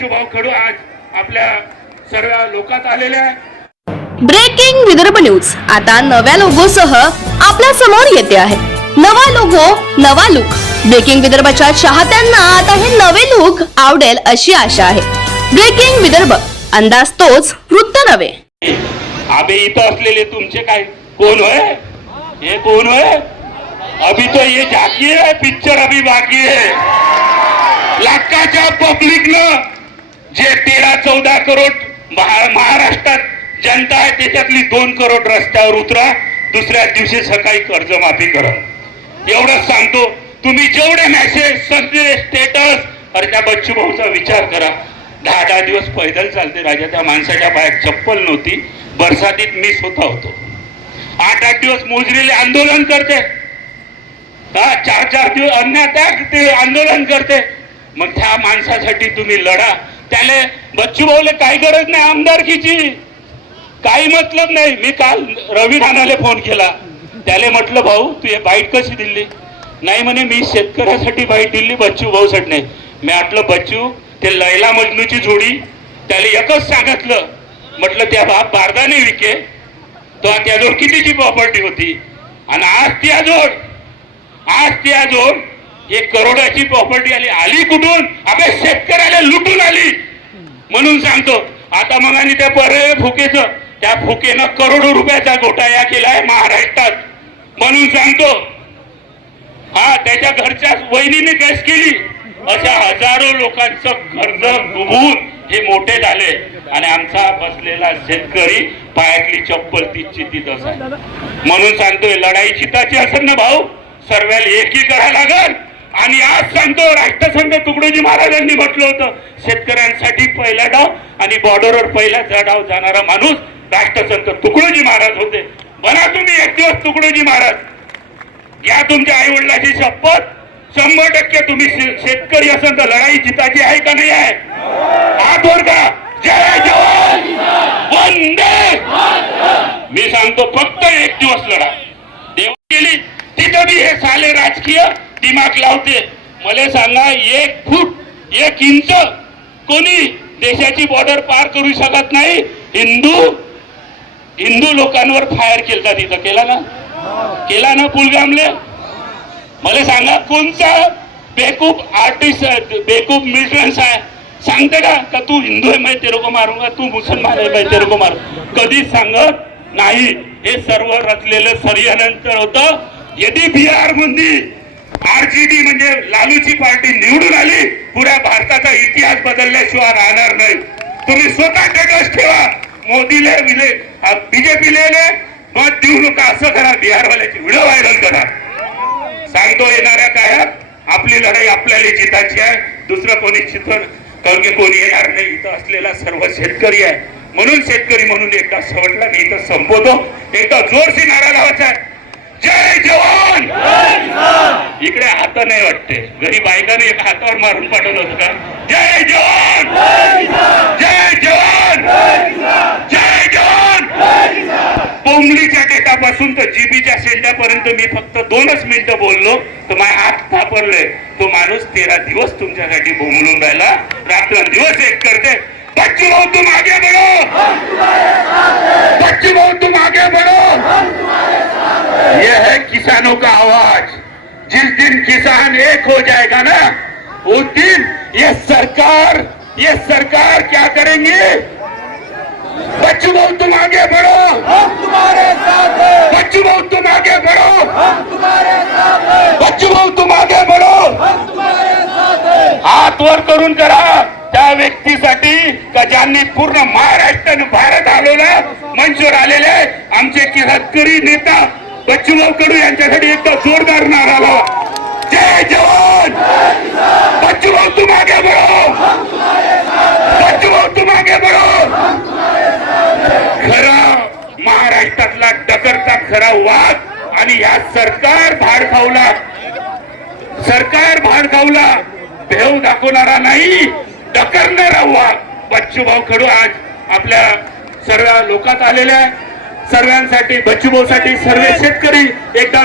बच्चूभाऊ कडू आज आपल्या सर्व लोकात आलेले आहे ब्रेकिंग विदर्भ न्यूज. आता नव्या लोगो सह आपल्यासमोर येते आहे. नवा लोगो नवा लुक ब्रेकिंग विदर्भाच्या चाहत्यांना आता हे नवे लुक आवडेल अशी आशा आहे. ब्रेकिंग विदर्भ अंदाज तोच वृत्त नव्हे. आबे इथं असलेले तुमचे काय? कोण होय? हे कोण होय? अभी तो ये झाकी है पिक्चर अभी बाकी है लाखाच्या पब्लिकनं जे तेरा चौदा करोड महा- महाराष्ट्रात जनता आहे त्याच्यातली दोन करोड रस्त्यावर उतरा दुसऱ्या दिवशी सकाळी कर्जमाफी करा. एवढंच सांगतो तुम्ही जेवढे मेसेज संदेश स्टेटस अरे त्या बच्चू भाऊचा विचार करा. दहा दहा दिवस पैदल चालते राजा त्या माणसाच्या पायात चप्पल नव्हती बरसातीत मी स्वतः होतो. आठ आठ दिवस मोजरीले आंदोलन करते. हा चार चार दिवस अन्य ते आंदोलन करते. मग त्या माणसासाठी तुम्ही लढा. त्याले बच्चू भाऊले काही गरज नाही आमदारकीची. काही मतलब नाही. मी काल रवी राणाले फोन केला. त्याले म्हटलं भाऊ तू हे बाईट कशी दिली? नाही म्हणे मी शेतकऱ्यासाठी बाईट दिली बच्चू भाऊसाठी नाही. मी म्हटलं बच्चू ते लैला मजनूची जोडी. त्याला एकच सांगितलं. म्हटलं त्या बाप बारदाने विके. तो त्याजवळ कितीची प्रॉपर्टी होती? आणि आज त्या आज त्या एक करोडाची प्रॉपर्टी आली. आली कुठून? अबे शेतकऱ्याला लुटून आली. म्हणून सांगतो आता मग आणि त्या पर्याय फुकेचं त्या फुकेनं करोडो रुपयाचा घोटाळा केलाय महाराष्ट्रात. म्हणून सांगतो हा त्याच्या घरच्या वहिनीने केस केली. अशा हजारो लोकांचं कर्ज डुबून हे मोठे झाले. आणि आमचा बसलेला शेतकरी पायातली चप्पल तिची तिथंच आहे म्हणून सांगतोय लढाई चिताची असेल ना भाऊ? सर्वाला एकी करायला लागल. आणि आज सांगतो राष्ट्रसंघ तुकडोजी महाराजांनी म्हटलं होतं शेतकऱ्यांसाठी पहिला डाव आणि बॉर्डरवर पहिला डाव जाणारा माणूस राष्ट्रसंत तुकडोजी महाराज होते. बना तुम्ही एक दिवस तुकडोजी महाराज. या तुमच्या आई वडिलाची शपथ शंभर टक्के तुम्ही शेतकरी असेल तर लढाई जिताची आहे का नाही आहे? हात वर का जय जवान. वंदे. मी सांगतो फक्त एक दिवस लढा. देव गेली तिथं बी हे साले राजकीय. दिमाग लावते. मला सांगा एक फूट एक इंच कोणी देशाची बॉर्डर पार करू शकत नाही? हिंदू? हिंदू लोकांवर फायर केलता तिथं. केला ना? केला ना पुलगामले मला सांगा कोणचा बेकूब आर्टिस्ट बेकूब मिलिटन्स आहे? सांगते का? का तू हिंदू आहे माहिती तेरे को मारूंगा तू मुसलमान आहे माहिती तेरे को मारू कधीच सांगत नाही. हे सर्व रचलेलं षडयंत्र होतं. यदि बिहारमध्ये आरजीडी म्हणजे लालूची पार्टी निवडून आली. पुऱ्या भारताचा इतिहास बदलल्याशिवाय राहणार नाही. तुम्ही स्वतः टेकस ठेवा. मोदीले विले बीजेपीले मत देऊ नका असं करा. बिहारवाल्याची व्हिडिओ व्हायरल करा. सांगतो येणाऱ्या काळात आपली लढाई आपल्याला जिताची आहे. दुसरं कोणी चित्र कारण की कोणी येणार नाही. इथं असलेला सर्व शेतकरी आहे. म्हणून शेतकरी म्हणून एकदा सवटला मी इथं संपवतो. एकदा जोरशी नारा लावायचा आहे. जय जवान! इकडे हात नाही वाटते. घरी बायकाने एक हातावर मारून पाठवलं होतं का? जय जवान! जय जवान! जय जवान! कोंबडीच्या टेटापासून तर जीबीच्या शेंड्यापर्यंत मी फक्त दोनच मिनिटं बोललो. तर माझे हात थापरले. तो माणूस तेरा दिवस तुमच्यासाठी बोंबलून राहिला. रात्र दिवस एक करते. बच्चू भाऊ तुम आगे बढ़ो बच्चू भाऊ तुम आगे बढ़ो ये है किसानों का आवाज। जिस दिन किसान एक हो जाएगा ना उस दिन ये सरकार ये सरकार क्या करेंगे? बच्चू भाऊ तुम आगे बढ़ो। हम तुम्हारे साथ हैं। बच्चू भाऊ तुम आगे बढ़ो। हम तुम्हारे साथ हैं। बच्चू भाऊ तुम आगे बढ़ो। हम तुम्हारे साथ हैं। हात वर करून करा। त्या व्यक्तीसाठी का ज्यांनी पूर्ण महाराष्ट्र भारत हलवला मंचवर आलेले आमचे किरातकरी नेता बच्चूभाऊ कडू यांच्यासाठी एकदा जोरदार नारा लावा जय जवान! बच्चूभाऊ तू मागे बरो बच्चूभाऊ तू मागे बरो खरा महाराष्ट्रातला डकरचा खरा वाद आणि या सरकार भाड खावला सरकार भाड खावला भेव दाखवणारा नाही डकरणारा वाद. बच्चूभाऊ कडू आज आपल्या सर्व लोकात आलेल्या आहे. सर्वांसाठी बच्चूभाऊसाठी सर्व शेतकरी एकदा